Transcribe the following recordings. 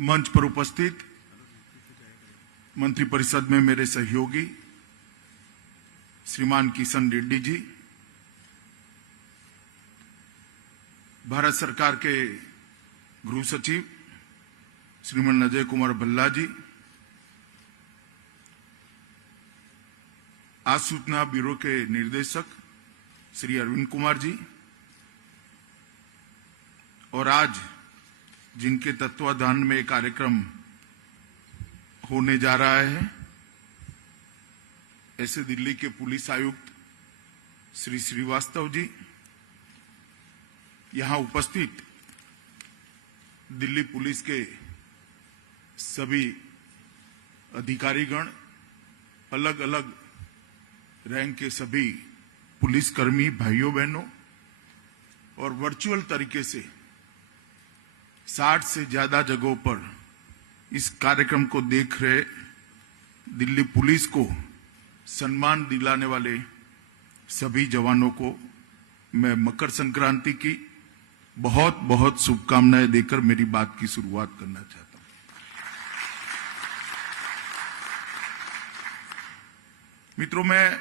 मंच पर उपस्थित मंत्रिपरिषद में मेरे सहयोगी श्रीमान किशन रेड्डी जी, भारत सरकार के गृह सचिव श्रीमान अजय कुमार भल्ला जी, आज सूचना ब्यूरो के निर्देशक श्री अरविंद कुमार जी, और आज जिनके तत्वाधान में कार्यक्रम होने जा रहा है, ऐसे दिल्ली के पुलिस आयुक्त श्री श्रीवास्तव जी, यहां उपस्थित दिल्ली पुलिस के सभी अधिकारीगण, अलग अलग रैंक के सभी पुलिसकर्मी भाइयों बहनों, और वर्चुअल तरीके से 60 से ज्यादा जगहों पर इस कार्यक्रम को देख रहे दिल्ली पुलिस को सम्मान दिलाने वाले सभी जवानों को मैं मकर संक्रांति की बहुत बहुत शुभकामनाएं देकर मेरी बात की शुरुआत करना चाहता हूं। मित्रों, मैं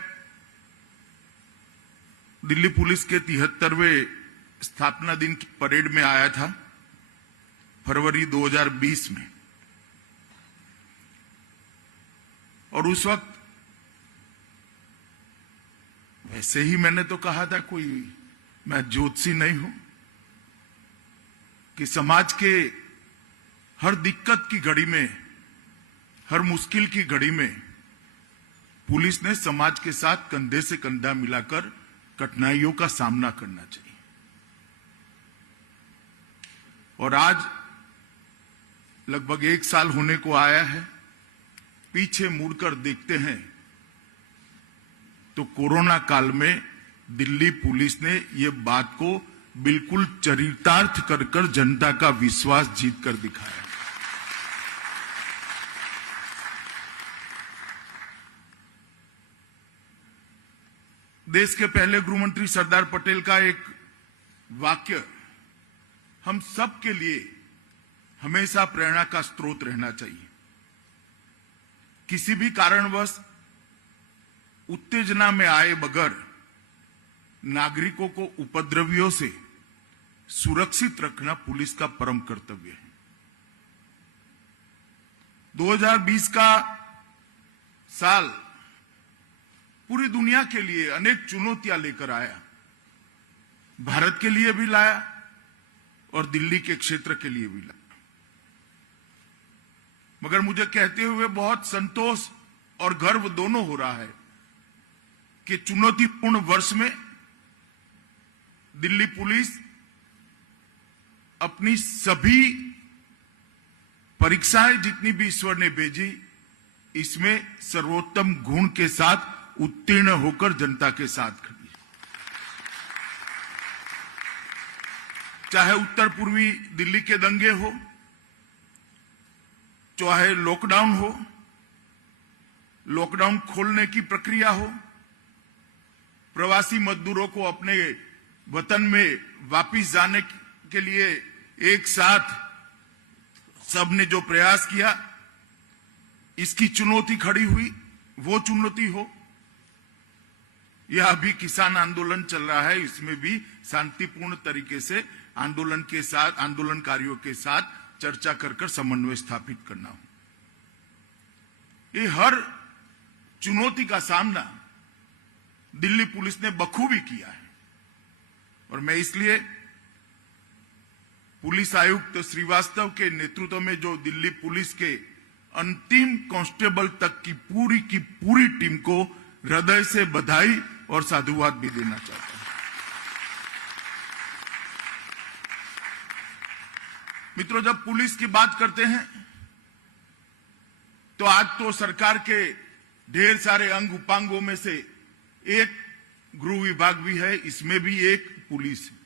दिल्ली पुलिस के 73वें स्थापना दिन की परेड में आया था फरवरी 2020 में, और उस वक्त वैसे ही मैंने तो कहा था, कोई मैं ज्योतिषी नहीं हूं, कि समाज के हर दिक्कत की घड़ी में, हर मुश्किल की घड़ी में पुलिस ने समाज के साथ कंधे से कंधा मिलाकर कठिनाइयों का सामना करना चाहिए। और आज लगभग 1 साल होने को आया है। पीछे मुड़कर देखते हैं तो कोरोना काल में दिल्ली पुलिस ने ये बात को बिल्कुल चरितार्थ कर जनता का विश्वास जीत कर दिखाया। देश के पहले गृहमंत्री सरदार पटेल का एक वाक्य हम सब के लिए हमेशा प्रेरणा का स्रोत रहना चाहिए। किसी भी कारणवश उत्तेजना में आए बगैर नागरिकों को उपद्रवियों से सुरक्षित रखना पुलिस का परम कर्तव्य है। 2020 का साल पूरी दुनिया के लिए अनेक चुनौतियां लेकर आया, भारत के लिए भी लाया और दिल्ली के क्षेत्र के लिए भी लाया। मगर मुझे कहते हुए बहुत संतोष और गर्व दोनों हो रहा है कि चुनौतीपूर्ण वर्ष में दिल्ली पुलिस अपनी सभी परीक्षाएं जितनी भी ईश्वर ने भेजी, इसमें सर्वोत्तम गुण के साथ उत्तीर्ण होकर जनता के साथ खड़ी है। चाहे उत्तर पूर्वी दिल्ली के दंगे हो, चाहे लॉकडाउन हो, लॉकडाउन खोलने की प्रक्रिया हो, प्रवासी मजदूरों को अपने वतन में वापस जाने के लिए एक साथ सबने जो प्रयास किया, इसकी चुनौती खड़ी हुई, वो चुनौती हो, यह अभी किसान आंदोलन चल रहा है, इसमें भी शांतिपूर्ण तरीके से आंदोलन के साथ, आंदोलनकारियों के साथ चर्चा कर समन्वय स्थापित करना हो। ये हर चुनौती का सामना दिल्ली पुलिस ने बखूबी किया है, और मैं इसलिए पुलिस आयुक्त श्रीवास्तव के नेतृत्व में जो दिल्ली पुलिस के अंतिम कांस्टेबल तक की पूरी टीम को हृदय से बधाई और साधुवाद भी देना चाहता हूं। मित्रों, जब पुलिस की बात करते हैं तो आज तो सरकार के ढेर सारे अंग उपांगों में से एक गृह विभाग भी है, इसमें भी एक पुलिस है।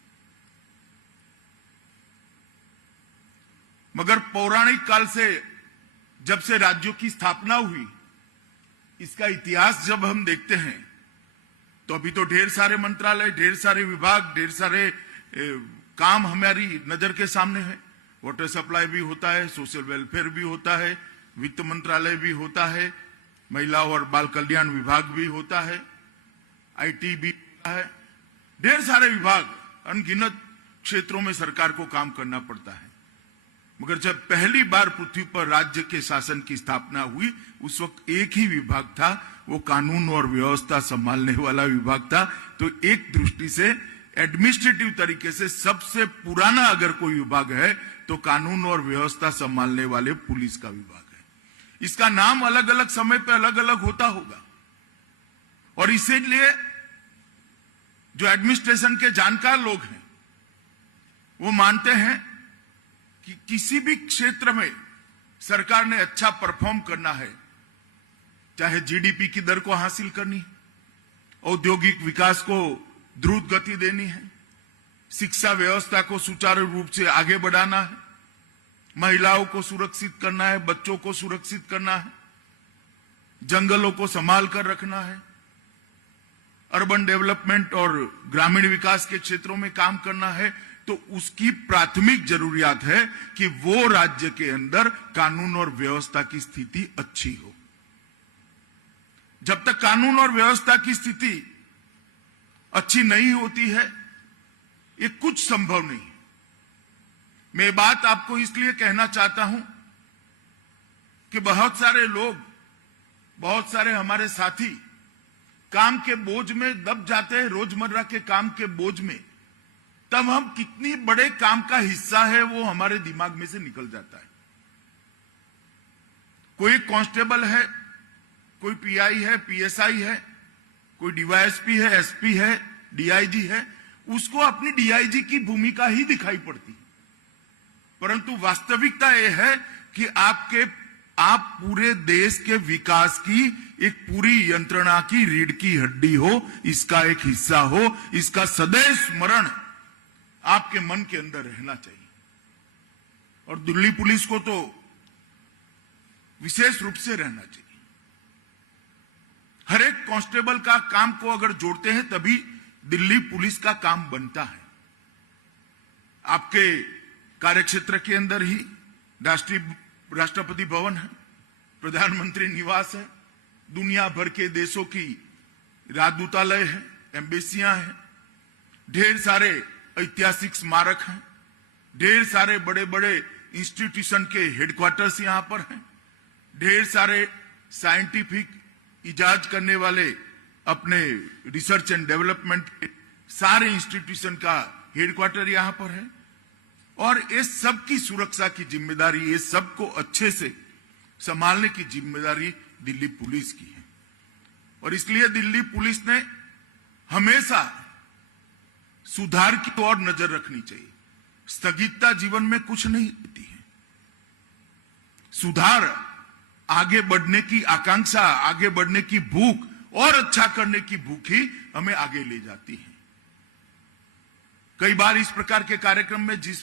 मगर पौराणिक काल से जब से राज्यों की स्थापना हुई, इसका इतिहास जब हम देखते हैं तो अभी तो ढेर सारे मंत्रालय, ढेर सारे विभाग, ढेर सारे काम हमारी नजर के सामने है। वाटर सप्लाई भी होता है, सोशल वेलफेयर भी होता है, वित्त मंत्रालय भी होता है, महिला और बाल कल्याण विभाग भी होता है, आईटी भी होता है, ढेर सारे विभाग, अनगिनत क्षेत्रों में सरकार को काम करना पड़ता है। मगर जब पहली बार पृथ्वी पर राज्य के शासन की स्थापना हुई, उस वक्त एक ही विभाग था, वो कानून और व्यवस्था संभालने वाला विभाग था। तो एक दृष्टि से एडमिनिस्ट्रेटिव तरीके से सबसे पुराना अगर कोई विभाग है तो कानून और व्यवस्था संभालने वाले पुलिस का विभाग है। इसका नाम अलग अलग समय पर अलग अलग होता होगा, और इसीलिए जो एडमिनिस्ट्रेशन के जानकार लोग हैं वो मानते हैं कि किसी भी क्षेत्र में सरकार ने अच्छा परफॉर्म करना है, चाहे जीडीपी की दर को हासिल करनी है, औद्योगिक विकास को द्रुत गति देनी है, शिक्षा व्यवस्था को सुचारू रूप से आगे बढ़ाना है, महिलाओं को सुरक्षित करना है, बच्चों को सुरक्षित करना है, जंगलों को संभाल कर रखना है, अर्बन डेवलपमेंट और ग्रामीण विकास के क्षेत्रों में काम करना है, तो उसकी प्राथमिक जरूरियात है कि वो राज्य के अंदर कानून और व्यवस्था की स्थिति अच्छी हो। जब तक कानून और व्यवस्था की स्थिति अच्छी नहीं होती है, ये कुछ संभव नहीं। मैं बात आपको इसलिए कहना चाहता हूं कि बहुत सारे लोग, बहुत सारे हमारे साथी काम के बोझ में दब जाते हैं, रोजमर्रा के काम के बोझ में, तब हम कितनी बड़े काम का हिस्सा है वो हमारे दिमाग में से निकल जाता है। कोई कांस्टेबल है, कोई पीआई है, पीएसआई है, कोई डीवाईएसपी है, एसपी है, डीआईजी है, उसको अपनी डीआईजी की भूमिका ही दिखाई पड़ती है। परंतु वास्तविकता यह है कि आप पूरे देश के विकास की एक पूरी यंत्रणा की रीढ़ की हड्डी हो, इसका एक हिस्सा हो, इसका सदैव स्मरण आपके मन के अंदर रहना चाहिए। और दिल्ली पुलिस को तो विशेष रूप से रहना चाहिए। हर एक कांस्टेबल का काम को अगर जोड़ते हैं तभी दिल्ली पुलिस का काम बनता है। आपके कार्यक्षेत्र के अंदर ही राष्ट्रपति भवन है, प्रधानमंत्री निवास है, दुनिया भर के देशों की राजदूतालय है, एम्बेसियां हैं, ढेर सारे ऐतिहासिक स्मारक हैं, ढेर सारे बड़े बड़े इंस्टीट्यूशन के हेडक्वार्टर्स यहां पर हैं, ढेर सारे साइंटिफिक इजाज करने वाले अपने रिसर्च एंड डेवलपमेंट के सारे इंस्टीट्यूशन का हेडक्वार्टर यहां पर है। और इस सब की सुरक्षा की जिम्मेदारी, ये सबको अच्छे से संभालने की जिम्मेदारी दिल्ली पुलिस की है। और इसलिए दिल्ली पुलिस ने हमेशा सुधार की ओर नजर रखनी चाहिए। स्थगितता जीवन में कुछ नहीं होती है। सुधार, आगे बढ़ने की आकांक्षा, आगे बढ़ने की भूख और अच्छा करने की भूख ही हमें आगे ले जाती है। कई बार इस प्रकार के कार्यक्रम में जिस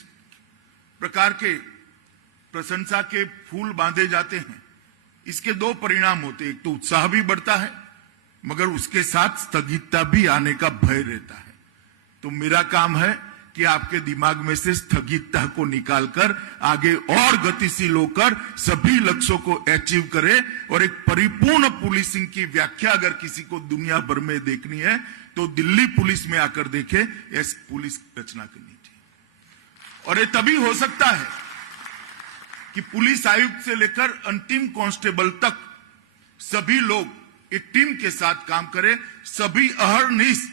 प्रकार के प्रशंसा के फूल बांधे जाते हैं, इसके दो परिणाम होते हैं। एक तो उत्साह भी बढ़ता है, मगर उसके साथ स्थगितता भी आने का भय रहता है। तो मेरा काम है कि आपके दिमाग में से स्थगितता को निकालकर आगे और गतिशील होकर सभी लक्ष्यों को अचीव करें। और एक परिपूर्ण पुलिसिंग की व्याख्या अगर किसी को दुनिया भर में देखनी है तो दिल्ली पुलिस में आकर देखे, ऐसी पुलिस की रचना करनी चाहिए। और ये तभी हो सकता है कि पुलिस आयुक्त से लेकर अंतिम कांस्टेबल तक सभी लोग एक टीम के साथ काम करें, सभी अहर्निश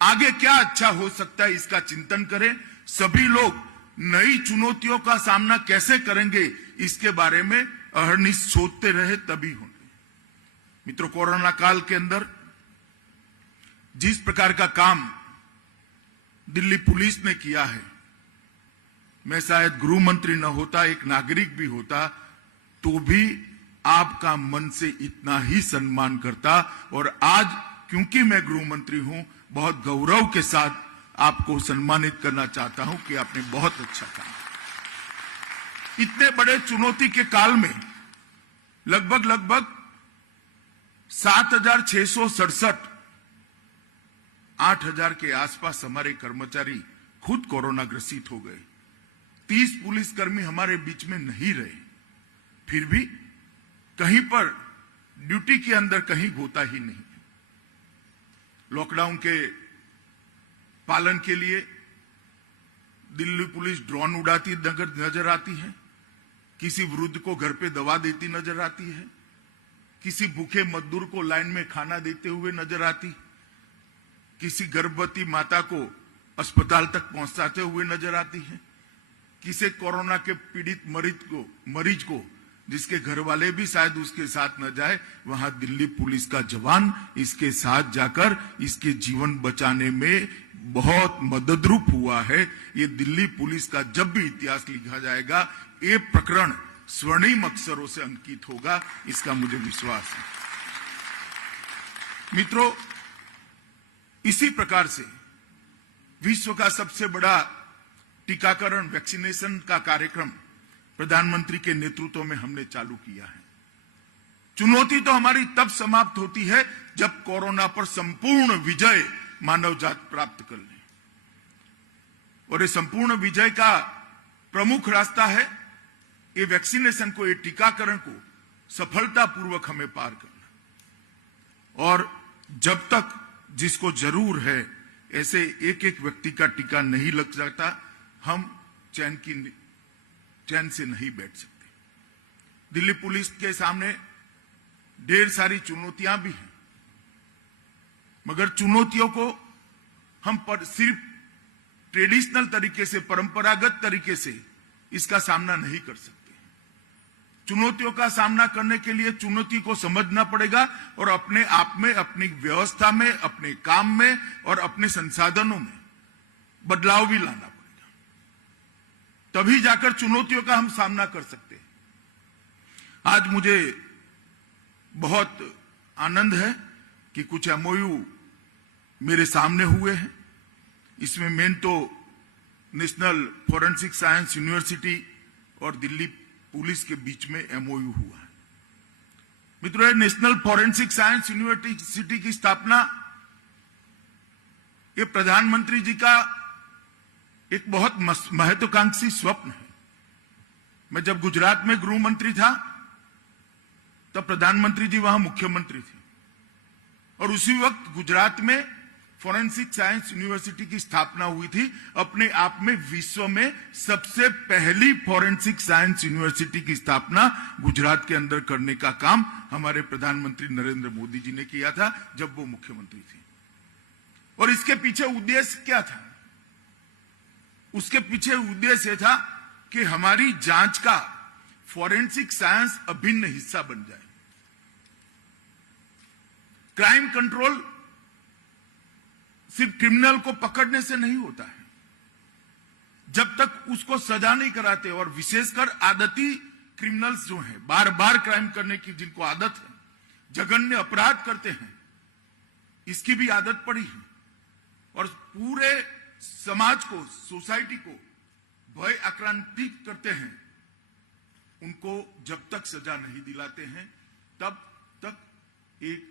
आगे क्या अच्छा हो सकता है इसका चिंतन करें, सभी लोग नई चुनौतियों का सामना कैसे करेंगे इसके बारे में अहर्निश सोचते रहे, तभी होंगे। मित्रों, कोरोना काल के अंदर जिस प्रकार का काम दिल्ली पुलिस ने किया है, मैं शायद गृह मंत्री न होता, एक नागरिक भी होता, तो भी आपका मन से इतना ही सम्मान करता। और आज क्योंकि मैं गृह मंत्री हूं, बहुत गौरव के साथ आपको सम्मानित करना चाहता हूं कि आपने बहुत अच्छा काम। इतने बड़े चुनौती के काल में लगभग 7,667 8,000 के आसपास हमारे कर्मचारी खुद कोरोना ग्रसित हो गए। 30 पुलिसकर्मी हमारे बीच में नहीं रहे, फिर भी कहीं पर ड्यूटी के अंदर कहीं होता ही नहीं। लॉकडाउन के पालन के लिए दिल्ली पुलिस ड्रोन उड़ाती नजर आती है, किसी वृद्ध को घर पे दवा देती नजर आती है, किसी भूखे मजदूर को लाइन में खाना देते हुए नजर आती, किसी गर्भवती माता को अस्पताल तक पहुंचाते हुए नजर आती है, किसी कोरोना के पीड़ित मरीज को जिसके घर वाले भी शायद उसके साथ न जाए, वहां दिल्ली पुलिस का जवान इसके साथ जाकर इसके जीवन बचाने में बहुत मददरूप हुआ है। ये दिल्ली पुलिस का जब भी इतिहास लिखा जाएगा, ये प्रकरण स्वर्णिम अक्षरों से अंकित होगा, इसका मुझे विश्वास है। मित्रों, इसी प्रकार से विश्व का सबसे बड़ा टीकाकरण वैक्सीनेशन का कार्यक्रम प्रधानमंत्री के नेतृत्व में हमने चालू किया है। चुनौती तो हमारी तब समाप्त होती है जब कोरोना पर संपूर्ण विजय मानव जात प्राप्त कर ले, और ये संपूर्ण विजय का प्रमुख रास्ता है ये वैक्सीनेशन को, ये टीकाकरण को सफलतापूर्वक हमें पार करना। और जब तक जिसको जरूर है ऐसे एक एक व्यक्ति का टीका नहीं लग जाता, हम चैन से नहीं बैठ सकते। दिल्ली पुलिस के सामने ढेर सारी चुनौतियां भी हैं, मगर चुनौतियों को हम सिर्फ ट्रेडिशनल तरीके से, परंपरागत तरीके से इसका सामना नहीं कर सकते। चुनौतियों का सामना करने के लिए चुनौती को समझना पड़ेगा और अपने आप में, अपनी व्यवस्था में, अपने काम में और अपने संसाधनों में बदलाव भी लाना पड़ेगा, तभी जाकर चुनौतियों का हम सामना कर सकते हैं। आज मुझे बहुत आनंद है कि कुछ एमओयू मेरे सामने हुए हैं। इसमें मेन तो नेशनल फॉरेंसिक साइंस यूनिवर्सिटी और दिल्ली पुलिस के बीच में एमओयू हुआ है। मित्रों, नेशनल फॉरेंसिक साइंस यूनिवर्सिटी की स्थापना ये प्रधानमंत्री जी का एक बहुत महत्वाकांक्षी स्वप्न है। मैं जब गुजरात में गृह मंत्री था तब प्रधानमंत्री जी वहां मुख्यमंत्री थे, और उसी वक्त गुजरात में फॉरेंसिक साइंस यूनिवर्सिटी की स्थापना हुई थी। अपने आप में विश्व में सबसे पहली फॉरेंसिक साइंस यूनिवर्सिटी की स्थापना गुजरात के अंदर करने का काम हमारे प्रधानमंत्री नरेंद्र मोदी जी ने किया था जब वो मुख्यमंत्री थे। और इसके पीछे उद्देश्य क्या था? उसके पीछे उद्देश्य था कि हमारी जांच का फॉरेंसिक साइंस अभिन्न हिस्सा बन जाए। क्राइम कंट्रोल सिर्फ क्रिमिनल को पकड़ने से नहीं होता है, जब तक उसको सजा नहीं कराते, और विशेषकर आदती क्रिमिनल्स जो हैं, बार बार क्राइम करने की जिनको आदत है, जघन्य अपराध करते हैं, इसकी भी आदत पड़ी है, और पूरे समाज को, सोसाइटी को भय आक्रांतित करते हैं, उनको जब तक सजा नहीं दिलाते हैं तब तक एक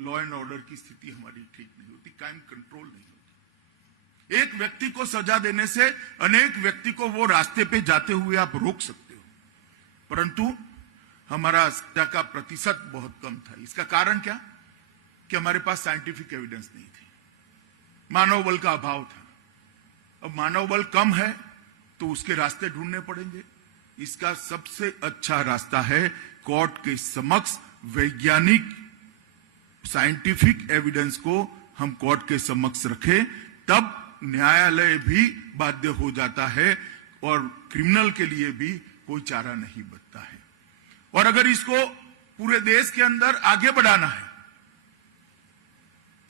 लॉ एंड ऑर्डर की स्थिति हमारी ठीक नहीं होती, क्राइम कंट्रोल नहीं होती। एक व्यक्ति को सजा देने से अनेक व्यक्ति को वो रास्ते पे जाते हुए आप रोक सकते हो, परंतु हमारा सजा का प्रतिशत बहुत कम था। इसका कारण क्या? कि हमारे पास साइंटिफिक एविडेंस नहीं थी, मानव बल का अभाव था। अब मानव बल कम है तो उसके रास्ते ढूंढने पड़ेंगे। इसका सबसे अच्छा रास्ता है कोर्ट के समक्ष वैज्ञानिक साइंटिफिक एविडेंस को हम कोर्ट के समक्ष रखें, तब न्यायालय भी बाध्य हो जाता है और क्रिमिनल के लिए भी कोई चारा नहीं बचता है। और अगर इसको पूरे देश के अंदर आगे बढ़ाना है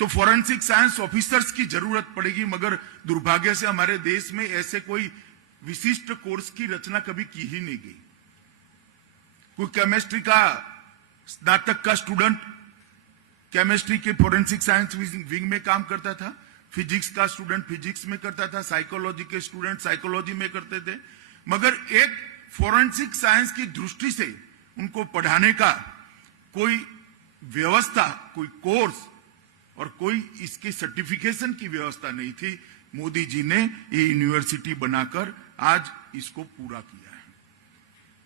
तो फॉरेंसिक साइंस ऑफिसर्स की जरूरत पड़ेगी, मगर दुर्भाग्य से हमारे देश में ऐसे कोई विशिष्ट कोर्स की रचना कभी की ही नहीं गई। कोई केमिस्ट्री का स्नातक का स्टूडेंट केमिस्ट्री के फॉरेंसिक साइंस विंग में काम करता था, फिजिक्स का स्टूडेंट फिजिक्स में करता था, साइकोलॉजी के स्टूडेंट साइकोलॉजी में करते थे, मगर एक फॉरेंसिक साइंस की दृष्टि से उनको पढ़ाने का कोई व्यवस्था, कोई कोर्स और कोई इसके सर्टिफिकेशन की व्यवस्था नहीं थी। मोदी जी ने ये यूनिवर्सिटी बनाकर आज इसको पूरा किया है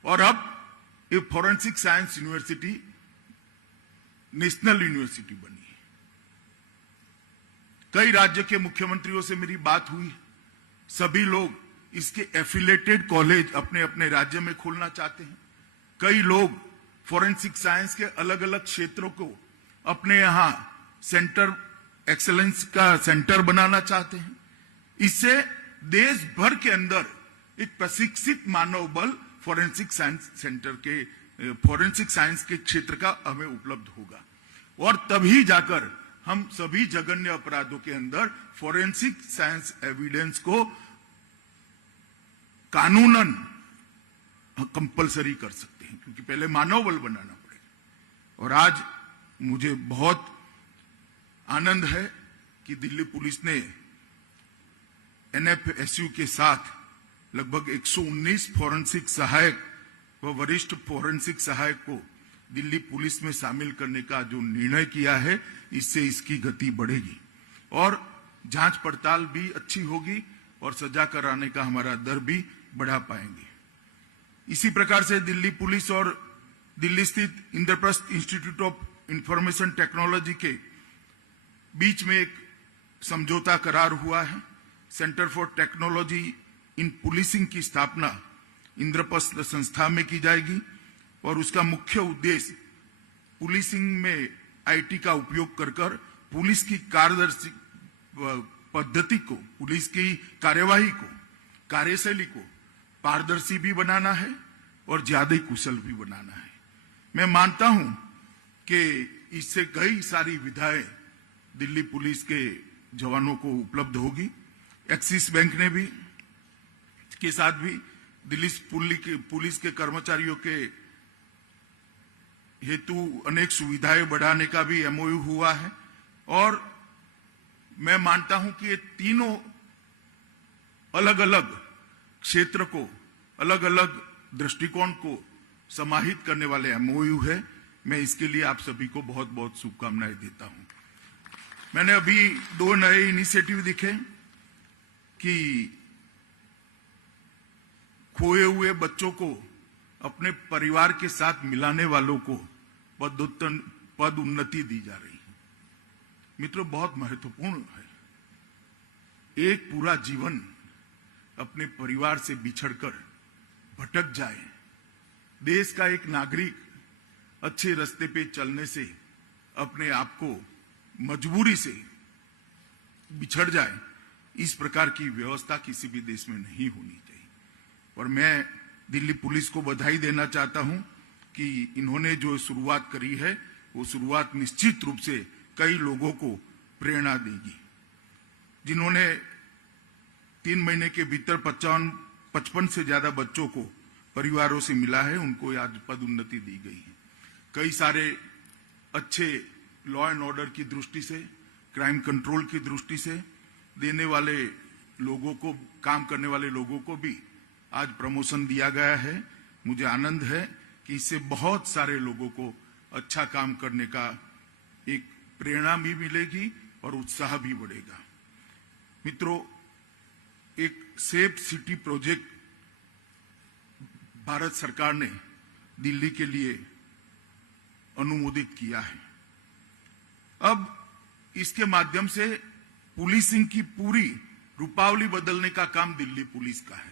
और अब ये forensic science university national university बनी है। कई राज्य के मुख्यमंत्रियों से मेरी बात हुई, सभी लोग इसके एफिलेटेड कॉलेज अपने अपने राज्य में खोलना चाहते हैं। कई लोग फॉरेंसिक साइंस के अलग अलग क्षेत्रों को अपने यहां सेंटर एक्सेलेंस का सेंटर बनाना चाहते हैं। इससे देश भर के अंदर एक प्रशिक्षित मानव बल फॉरेंसिक साइंस सेंटर के फॉरेंसिक साइंस के क्षेत्र का हमें उपलब्ध होगा और तभी जाकर हम सभी जघन्य अपराधों के अंदर फॉरेंसिक साइंस एविडेंस को कानूनन कंपलसरी कर सकते हैं, क्योंकि पहले मानव बल बनाना पड़ेगा। और आज मुझे बहुत आनंद है कि दिल्ली पुलिस ने एनएफएसयू के साथ लगभग 119 फॉरेंसिक सहायक व वरिष्ठ फॉरेंसिक सहायक को दिल्ली पुलिस में शामिल करने का जो निर्णय किया है, इससे इसकी गति बढ़ेगी और जांच पड़ताल भी अच्छी होगी और सजा कराने का हमारा दर भी बढ़ा पाएंगे। इसी प्रकार से दिल्ली पुलिस और दिल्ली स्थित Indraprastha institute of information technology के बीच में एक समझौता करार हुआ है। Centre for technology in policing की स्थापना इंद्रप्रस्थ संस्था में की जाएगी और उसका मुख्य उद्देश्य पुलिसिंग में आईटी का उपयोग कर पुलिस की कार्यदर्शी पद्धति को, पुलिस की कार्यवाही को, कार्यशैली को पारदर्शी भी बनाना है और ज्यादा कुशल भी बनाना है। मैं मानता हूं कि इससे कई सारी विधाएं दिल्ली पुलिस के जवानों को उपलब्ध होगी। एक्सिस बैंक ने भी के साथ भी दिल्ली पुलिस के कर्मचारियों के हेतु अनेक सुविधाएं बढ़ाने का भी एमओयू हुआ है और मैं मानता हूं कि ये तीनों अलग अलग क्षेत्र को, अलग अलग दृष्टिकोण को समाहित करने वाले एमओयू है। मैं इसके लिए आप सभी को बहुत बहुत शुभकामनाएं देता हूं। मैंने अभी 2 नए इनिशिएटिव दिखे कि खोए हुए बच्चों को अपने परिवार के साथ मिलाने वालों को पद उन्नति दी जा रही है। मित्रों, बहुत महत्वपूर्ण है। एक पूरा जीवन अपने परिवार से बिछड़कर भटक जाए, देश का एक नागरिक अच्छे रास्ते पे चलने से अपने आप को मजबूरी से बिछड़ जाए, इस प्रकार की व्यवस्था किसी भी देश में नहीं होनी चाहिए। और मैं दिल्ली पुलिस को बधाई देना चाहता हूं कि इन्होंने जो शुरुआत करी है, वो शुरुआत निश्चित रूप से कई लोगों को प्रेरणा देगी। जिन्होंने 3 महीने के भीतर 55 से ज्यादा बच्चों को परिवारों से मिला है, उनको आज पदोन्नति दी गई है। कई सारे अच्छे लॉ एंड ऑर्डर की दृष्टि से, क्राइम कंट्रोल की दृष्टि से देने वाले लोगों को, काम करने वाले लोगों को भी आज प्रमोशन दिया गया है। मुझे आनंद है कि इससे बहुत सारे लोगों को अच्छा काम करने का एक प्रेरणा भी मिलेगी और उत्साह भी बढ़ेगा। मित्रों, एक सेफ सिटी प्रोजेक्ट भारत सरकार ने दिल्ली के लिए अनुमोदित किया है। अब इसके माध्यम से पुलिसिंग की पूरी रूपावली बदलने का काम दिल्ली पुलिस का है।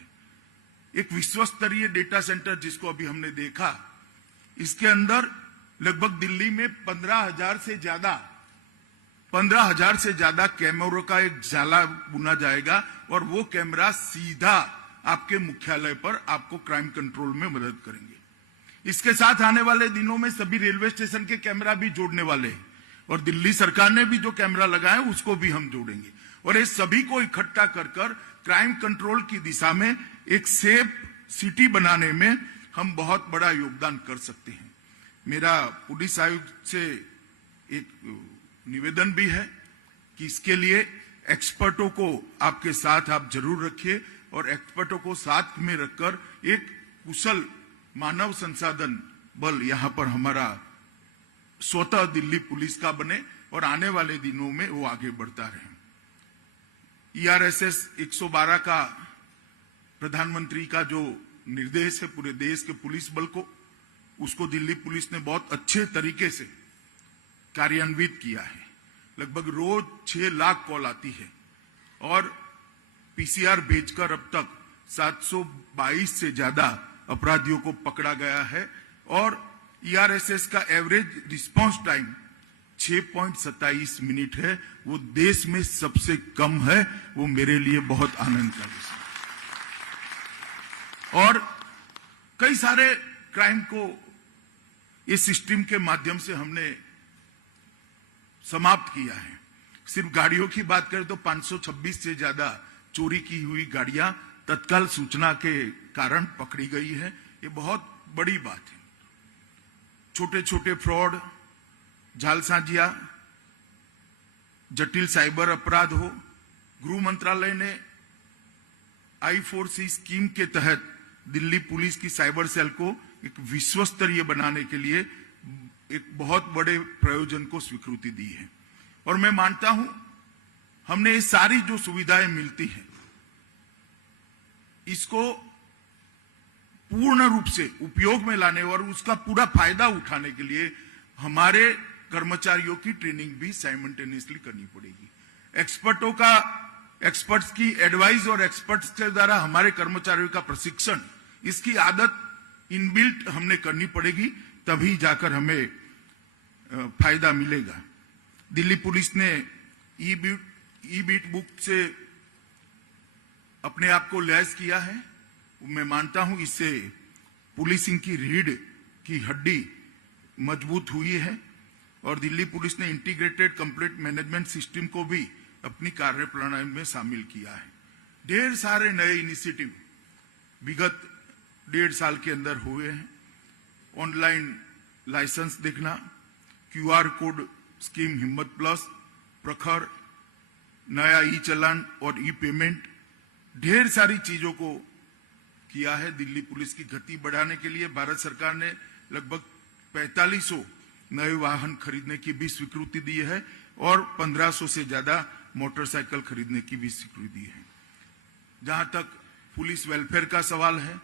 एक विश्व स्तरीय डेटा सेंटर जिसको अभी हमने देखा, इसके अंदर लगभग दिल्ली में 15,000 से ज्यादा कैमरों का एक जाला बुना जाएगा और वो कैमरा सीधा आपके मुख्यालय पर आपको क्राइम कंट्रोल में मदद करेंगे। इसके साथ आने वाले दिनों में सभी रेलवे स्टेशन के कैमरा भी जोड़ने वाले हैं और दिल्ली सरकार ने भी जो कैमरा लगाए उसको भी हम जोड़ेंगे और ये सभी को इकट्ठा कर क्राइम कंट्रोल की दिशा में एक सेफ सिटी बनाने में हम बहुत बड़ा योगदान कर सकते हैं। मेरा पुलिस आयुक्त से एक निवेदन भी है कि इसके लिए एक्सपर्टों को आपके साथ आप जरूर रखिए और एक्सपर्टों को साथ में रखकर एक कुशल मानव संसाधन बल यहां पर हमारा स्वतः दिल्ली पुलिस का बने, और आने वाले दिनों में वो आगे बढ़ता रहे। ERSS 112 का प्रधानमंत्री का जो निर्देश है पूरे देश के पुलिस बल को, उसको दिल्ली पुलिस ने बहुत अच्छे तरीके से कार्यान्वित किया है। लगभग रोज 6 लाख कॉल आती है और PCR भेजकर अब तक 722 से ज्यादा अपराधियों को पकड़ा गया है और ERSS का एवरेज रिस्पांस टाइम 6.27 मिनट है। वो देश में सबसे कम है। वो मेरे लिए बहुत आनंद का विषय और कई सारे क्राइम को इस सिस्टम के माध्यम से हमने समाप्त किया है। सिर्फ गाड़ियों की बात करें तो 526 से ज्यादा चोरी की हुई गाड़ियां तत्काल सूचना के कारण पकड़ी गई है। ये बहुत बड़ी बात है। छोटे छोटे फ्रॉड, जालसाजियां, जटिल साइबर अपराध हो, गृह मंत्रालय ने I4C स्कीम के तहत दिल्ली पुलिस की साइबर सेल को एक विश्व स्तरीय बनाने के लिए एक बहुत बड़े प्रयोजन को स्वीकृति दी है और मैं मानता हूं हमने ये सारी जो सुविधाएं मिलती हैं इसको पूर्ण रूप से उपयोग में लाने और उसका पूरा फायदा उठाने के लिए हमारे कर्मचारियों की ट्रेनिंग भी साइमल्टेनियसली करनी पड़ेगी। एक्सपर्ट्स की एडवाइस और एक्सपर्ट्स के द्वारा हमारे कर्मचारियों का प्रशिक्षण, इसकी आदत इनबिल्ट हमने करनी पड़ेगी, तभी जाकर हमें फायदा मिलेगा। दिल्ली पुलिस ने ई बीट बुक से अपने आप को लैस किया है। मैं मानता हूं इससे पुलिसिंग की रीढ़ की हड्डी मजबूत हुई है और दिल्ली पुलिस ने इंटीग्रेटेड कंप्लीट मैनेजमेंट सिस्टम को भी अपनी कार्यप्रणाली में शामिल किया है। ढेर सारे नए इनिशिएटिव विगत 1.5 साल के अंदर हुए हैं। ऑनलाइन लाइसेंस देखना, QR कोड स्कीम हिम्मत प्लस, प्रखर, नया ई चालान और ई पेमेंट, ढेर सारी चीजों को किया है। दिल्ली पुलिस की गति बढ़ाने के लिए भारत सरकार ने लगभग 4500 नए वाहन खरीदने की भी स्वीकृति दी है और 1500 से ज्यादा मोटरसाइकिल खरीदने की भी स्वीकृति दी है। जहां तक पुलिस वेलफेयर का सवाल है,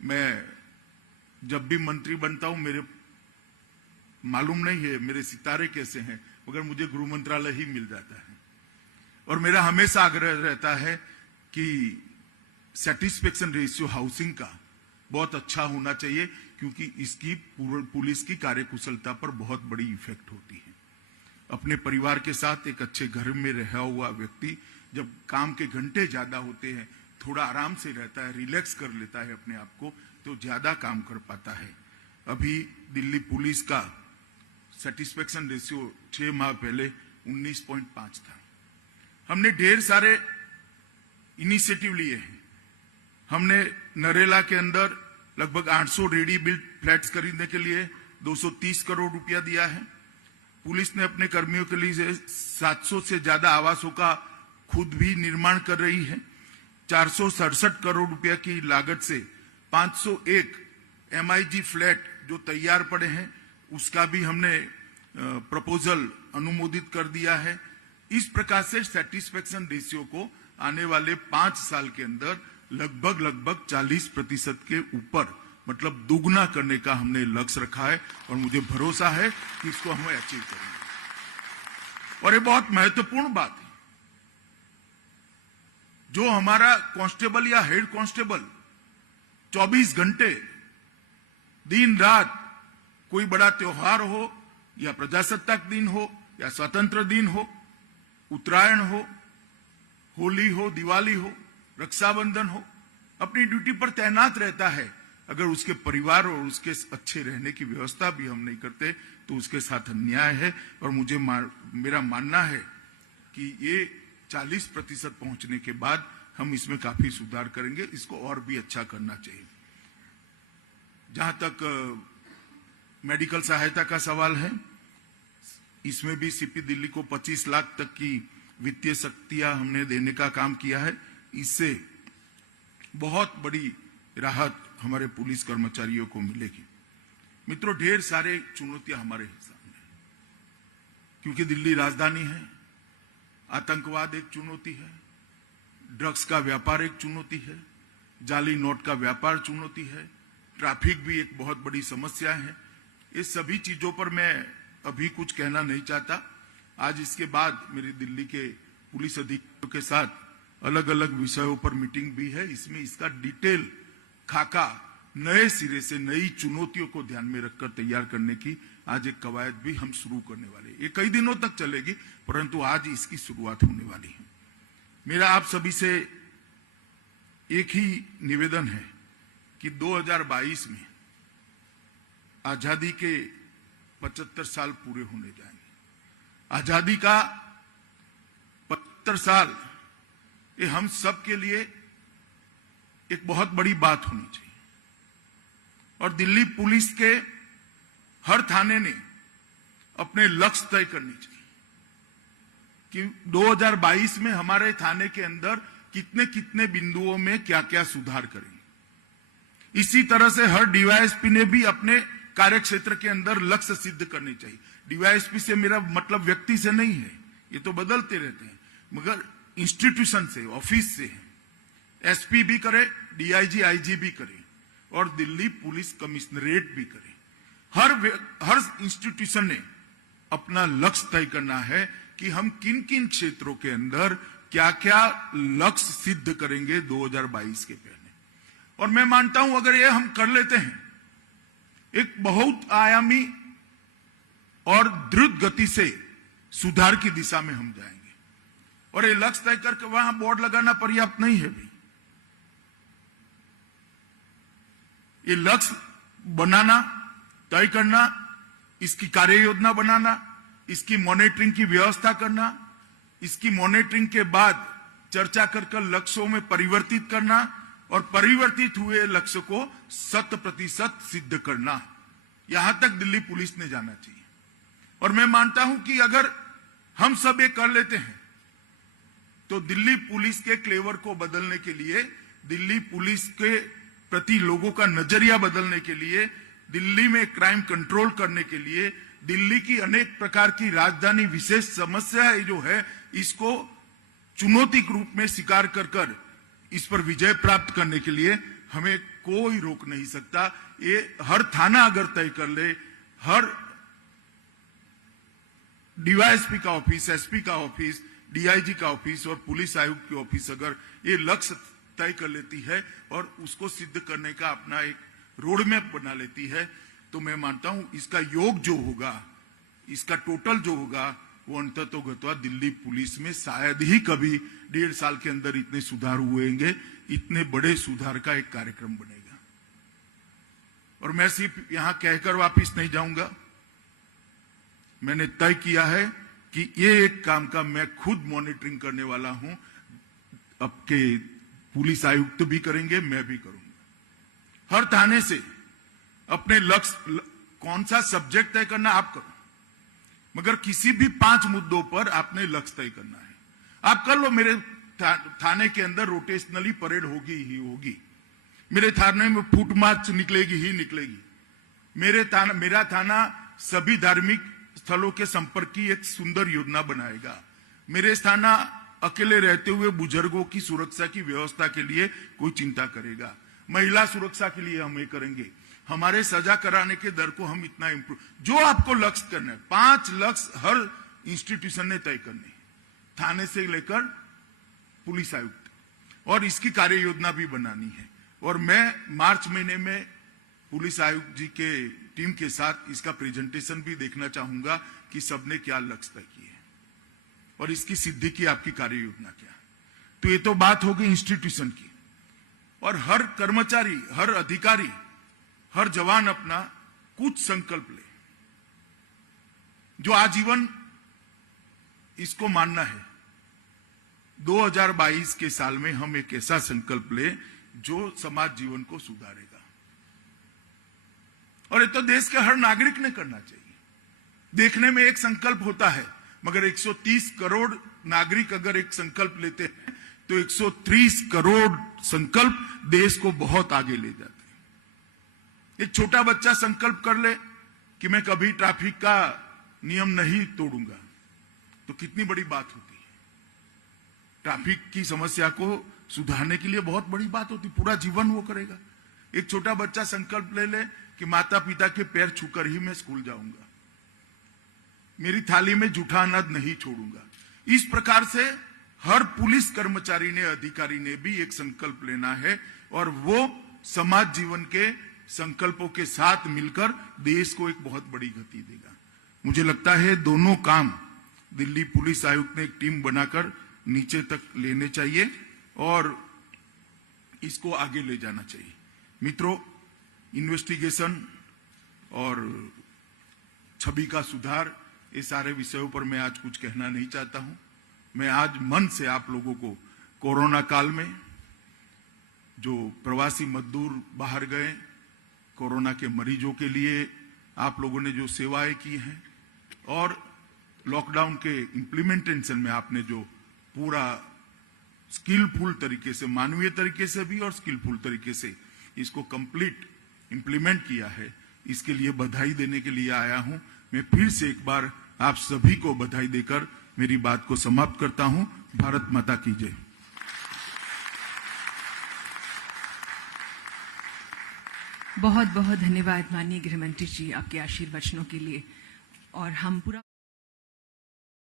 मैं जब भी मंत्री बनता हूं मेरे मालूम नहीं है मेरे सितारे कैसे हैं, मगर मुझे गृह मंत्रालय ही मिल जाता है और मेरा हमेशा आग्रह रहता है कि सेटिस्फेक्शन रेशियो हाउसिंग का बहुत अच्छा होना चाहिए क्योंकि इसकी पुलिस की कार्यकुशलता पर बहुत बड़ी इफेक्ट होती है। अपने परिवार के साथ एक अच्छे घर में रहा हुआ व्यक्ति जब काम के घंटे ज्यादा होते हैं, थोड़ा आराम से रहता है, रिलैक्स कर लेता है अपने आप को, तो ज्यादा काम कर पाता है। अभी दिल्ली पुलिस का सेटिस्फेक्शन रेशियो 6 माह पहले 19.5 था। हमने ढेर सारे इनिशिएटिव लिए हैं। हमने नरेला के अंदर लगभग 800 रेडी बिल्ट फ्लैट्स खरीदने के लिए 230 करोड़ रुपया दिया है। पुलिस ने अपने कर्मियों के लिए 700 से ज्यादा आवासों का खुद भी निर्माण कर रही है। 467 करोड़ रुपया की लागत से 501 MIG फ्लैट जो तैयार पड़े हैं उसका भी हमने प्रपोजल अनुमोदित कर दिया है। इस प्रकार से सेटिस्फेक्शन रेशियो को आने वाले 5 साल के अंदर लगभग 40% के ऊपर, मतलब दुगना करने का हमने लक्ष्य रखा है और मुझे भरोसा है कि इसको हमें अचीव करेंगे। और ये बहुत महत्वपूर्ण बात है, जो हमारा कांस्टेबल या हेड कांस्टेबल 24 घंटे दिन रात, कोई बड़ा त्योहार हो या प्रजासत्ताक दिन हो या स्वतंत्र दिन हो, उत्तरायण हो, होली हो, दिवाली हो, रक्षाबंधन हो, अपनी ड्यूटी पर तैनात रहता है। अगर उसके परिवार और उसके अच्छे रहने की व्यवस्था भी हम नहीं करते तो उसके साथ अन्याय है। और मेरा मानना है कि ये 40% पहुंचने के बाद हम इसमें काफी सुधार करेंगे। इसको और भी अच्छा करना चाहिए। जहां तक मेडिकल सहायता का सवाल है, इसमें भी सीपी दिल्ली को 25 लाख तक की वित्तीय शक्तियां हमने देने का काम किया है। इससे बहुत बड़ी राहत हमारे पुलिस कर्मचारियों को मिलेगी। मित्रों, ढेर सारे चुनौतियां हमारे सामने हैं। क्योंकि दिल्ली राजधानी है, आतंकवाद एक चुनौती है, ड्रग्स का व्यापार एक चुनौती है, जाली नोट का व्यापार चुनौती है, ट्रैफिक भी एक बहुत बड़ी समस्या है। ये सभी चीजों पर मैं अभी कुछ कहना नहीं चाहता। आज इसके बाद मेरी दिल्ली के पुलिस अधिकारियों के साथ अलग अलग विषयों पर मीटिंग भी है। इसमें इसका डिटेल खाका नए सिरे से नई चुनौतियों को ध्यान में रखकर तैयार करने की आज एक कवायद भी हम शुरू करने वाले हैं। ये कई दिनों तक चलेगी, परंतु आज इसकी शुरुआत होने वाली है। मेरा आप सभी से एक ही निवेदन है कि 2022 में आजादी के 75 साल पूरे होने जाएंगे। आजादी का 75 साल ये हम सब के लिए एक बहुत बड़ी बात होनी चाहिए। और दिल्ली पुलिस के हर थाने ने अपने लक्ष्य तय करने चाहिए कि 2022 में हमारे थाने के अंदर कितने कितने बिंदुओं में क्या क्या सुधार करेंगे। इसी तरह से हर डीवाईएसपी ने भी अपने कार्य क्षेत्र के अंदर लक्ष्य सिद्ध करने चाहिए। डीवाईएसपी से मेरा मतलब व्यक्ति से नहीं है, ये तो बदलते रहते हैं, मगर इंस्टीट्यूशन से, ऑफिस से है। एसपी भी करे, डीआईजी आईजी भी करे और दिल्ली पुलिस कमिश्नरेट भी करे। हर इंस्टीट्यूशन ने अपना लक्ष्य तय करना है कि हम किन किन क्षेत्रों के अंदर क्या क्या लक्ष्य सिद्ध करेंगे 2022 के पहले। और मैं मानता हूं अगर ये हम कर लेते हैं, एक बहुत आयामी और द्रुत गति से सुधार की दिशा में हम जाएंगे। और ये लक्ष्य तय करके वहां बोर्ड लगाना पर्याप्त नहीं है भी। ये लक्ष्य बनाना, तय करना, इसकी कार्य योजना बनाना, इसकी मॉनिटरिंग की व्यवस्था करना, इसकी मॉनिटरिंग के बाद चर्चा कर लक्ष्यों में परिवर्तित करना और परिवर्तित हुए लक्ष्य को 100% सिद्ध करना, यहां तक दिल्ली पुलिस ने जाना चाहिए। और मैं मानता हूं कि अगर हम सब ये कर लेते हैं तो दिल्ली पुलिस के क्लेवर को बदलने के लिए, दिल्ली पुलिस के प्रति लोगों का नजरिया बदलने के लिए, दिल्ली में क्राइम कंट्रोल करने के लिए, दिल्ली की अनेक प्रकार की राजधानी विशेष समस्या जो है इसको चुनौती के रूप में स्वीकार कर इस पर विजय प्राप्त करने के लिए हमें कोई रोक नहीं सकता। ये हर थाना अगर तय कर ले, हर डीवाईएसपी का ऑफिस, एसपी का ऑफिस, डीआईजी का ऑफिस और पुलिस आयुक्त की ऑफिस अगर ये लक्ष्य तय कर लेती है और उसको सिद्ध करने का अपना एक रोड मैप बना लेती है, तो मैं मानता हूं इसका योग जो होगा, इसका टोटल जो होगा, वो अंततोगत्वा दिल्ली पुलिस में शायद ही कभी 1.5 साल के अंदर इतने सुधार हुएंगे, इतने बड़े सुधार का एक कार्यक्रम बनेगा। और मैं सिर्फ यहां कहकर वापिस नहीं जाऊंगा, मैंने तय किया है कि ये एक काम का मैं खुद मॉनिटरिंग करने वाला हूं। अब के पुलिस आयुक्त भी करेंगे, मैं भी करूंगा। हर थाने से अपने लक्ष्य, कौन सा सब्जेक्ट तय करना आप करो, मगर किसी भी 5 मुद्दों पर आपने लक्ष्य तय करना है। आप कर लो, मेरे थाने के अंदर रोटेशनली परेड होगी ही होगी, मेरे थाने में फुट मार्च निकलेगी ही निकलेगी, मेरा थाना सभी धार्मिक स्थलों के संपर्क की एक सुंदर योजना बनाएगा, मेरे थाना अकेले रहते हुए बुजुर्गों की सुरक्षा की व्यवस्था के लिए कोई चिंता करेगा, महिला सुरक्षा के लिए हम ये करेंगे, हमारे सजा कराने के दर को हम इतना इंप्रूव, जो आपको लक्ष्य करना है, 5 लक्ष्य हर इंस्टीट्यूशन ने तय करने, थाने से लेकर पुलिस आयुक्त, और इसकी कार्य योजना भी बनानी है। और मैं मार्च महीने में पुलिस आयुक्त जी के टीम के साथ इसका प्रेजेंटेशन भी देखना चाहूंगा कि सबने क्या लक्ष्य तय किए और इसकी सिद्धि की आपकी कार्य योजना क्या। तो ये तो बात होगी इंस्टीट्यूशन की, और हर कर्मचारी, हर अधिकारी, हर जवान अपना कुछ संकल्प ले, जो आजीवन इसको मानना है। 2022 के साल में हम एक ऐसा संकल्प ले जो समाज जीवन को सुधारेगा, और ये तो देश के हर नागरिक ने करना चाहिए। देखने में एक संकल्प होता है, मगर 130 करोड़ नागरिक अगर एक संकल्प लेते हैं तो 130 करोड़ संकल्प देश को बहुत आगे ले जाते हैं। एक छोटा बच्चा संकल्प कर ले कि मैं कभी ट्रैफिक का नियम नहीं तोड़ूंगा, तो कितनी बड़ी बात होती है। ट्रैफिक की समस्या को सुधारने के लिए बहुत बड़ी बात होती, पूरा जीवन वो करेगा। एक छोटा बच्चा संकल्प ले ले कि माता पिता के पैर छूकर ही मैं स्कूल जाऊंगा, मेरी थाली में जूठा अनाज नहीं छोड़ूंगा। इस प्रकार से हर पुलिस कर्मचारी ने, अधिकारी ने भी एक संकल्प लेना है और वो समाज जीवन के संकल्पों के साथ मिलकर देश को एक बहुत बड़ी गति देगा। मुझे लगता है दोनों काम दिल्ली पुलिस आयुक्त ने एक टीम बनाकर नीचे तक लेने चाहिए और इसको आगे ले जाना चाहिए। मित्रों, इन्वेस्टिगेशन और छवि का सुधार, ये सारे विषयों पर मैं आज कुछ कहना नहीं चाहता हूं। मैं आज मन से आप लोगों को कोरोना काल में जो प्रवासी मजदूर बाहर गए, कोरोना के मरीजों के लिए आप लोगों ने जो सेवाएं की हैं और लॉकडाउन के इम्प्लीमेंटेशन में आपने जो पूरा स्किलफुल तरीके से, मानवीय तरीके से भी और स्किलफुल तरीके से इसको कंप्लीट इम्प्लीमेंट किया है, इसके लिए बधाई देने के लिए आया हूं। मैं फिर से एक बार आप सभी को बधाई देकर मेरी बात को समाप्त करता हूं। भारत माता की जय। बहुत बहुत धन्यवाद माननीय गृहमंत्री जी आपके आशीर्वचनों के लिए। और हम पूरा